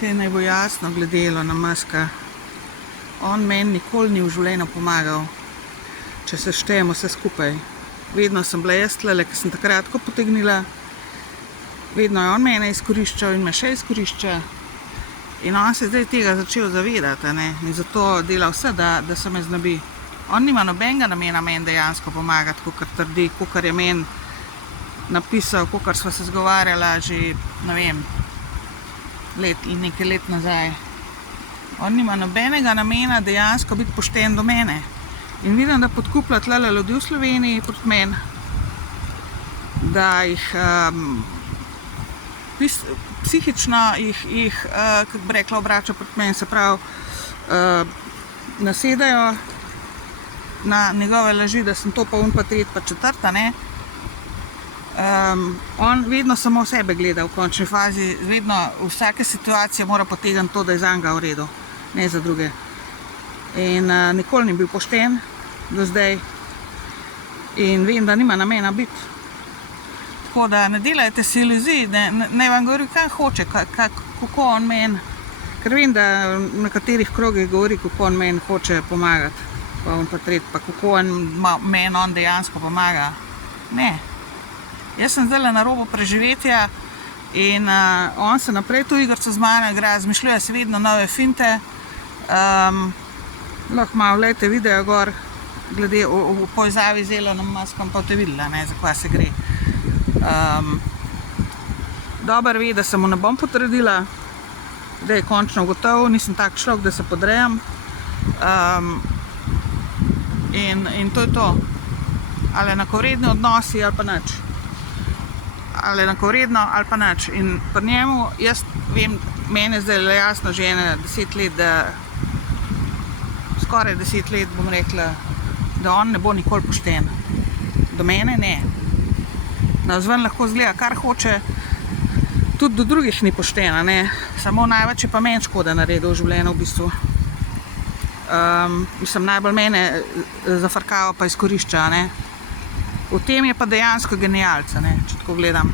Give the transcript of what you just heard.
Kaj naj bo jasno glede Elona Muska. On meni nikoli ni v življenju pomagal, če se štejemo vse skupaj. Vedno sem bila jaz tlele, ker sem takrat tako potegnila. Vedno je on mene izkoriščal in me še izkorišča. In on se zdaj tega začel zavedati, ne? In zato dela vse, da se me znebi. On nima nobenega namena meni dejansko pomagati, kakor trdi, kakor je meni napisal, kakor sva se zgovarjala že, ne vem, nekaj let nazaj. On nima nobenega namena dejansko biti pošten do mene. In vidim, da podkuplja tlele ljudi v Sloveniji proti meni, da jih psihično jih kako bi rekla, obrača proti meni, se pravi, nasedajo na njegove laži, da sem to pa on pa tret pa četrta, ne. On vedno samo sebe gleda v končni fazi, vedno v vsake situacije mora potegniti to, da je zanj v redu, ne za druge. In nikoli ni bil pošten do zdaj in vem, da nima namena biti. Tako da ne delajte si iluzij, ne vam govori, kaj hoče, kako on meni, ker vem, da v nekaterih krogih govori, kako on meni hoče pomagati, pa on pa tret, pa kako meni on dejansko pomaga. Ne. Jaz sem zdaj na robu preživetja in on se naprej to igrico z mano igra, izmišljuje se vedno nove finte. Lahko malo gledajte video gor, glede v povezavi z Elonom Muskom, pa boste videli, ne, za kaj se gre. Dobro ve, da se mu ne bom potrdila, da je končno gotov, nisem tak človek, da se podrejam. In to je to. Ali enakovredni odnosi ali pa nič. Ali enakovredno ali pa nič. In pri njemu, jaz vem, meni je zdaj jasno že 10 let, da skoraj 10 let bom rekla, da on ne bo nikoli pošten. Do mene ne. Navzven lahko zgleda, kar hoče, tudi do drugih ni poštena, ne. Samo največ je pa meni škoda naredil v življenju v bistvu. Mislim, najbolj mene zafrkava pa izkorišča, ne. V tem je pa dejansko genialca, ne, če tako gledam.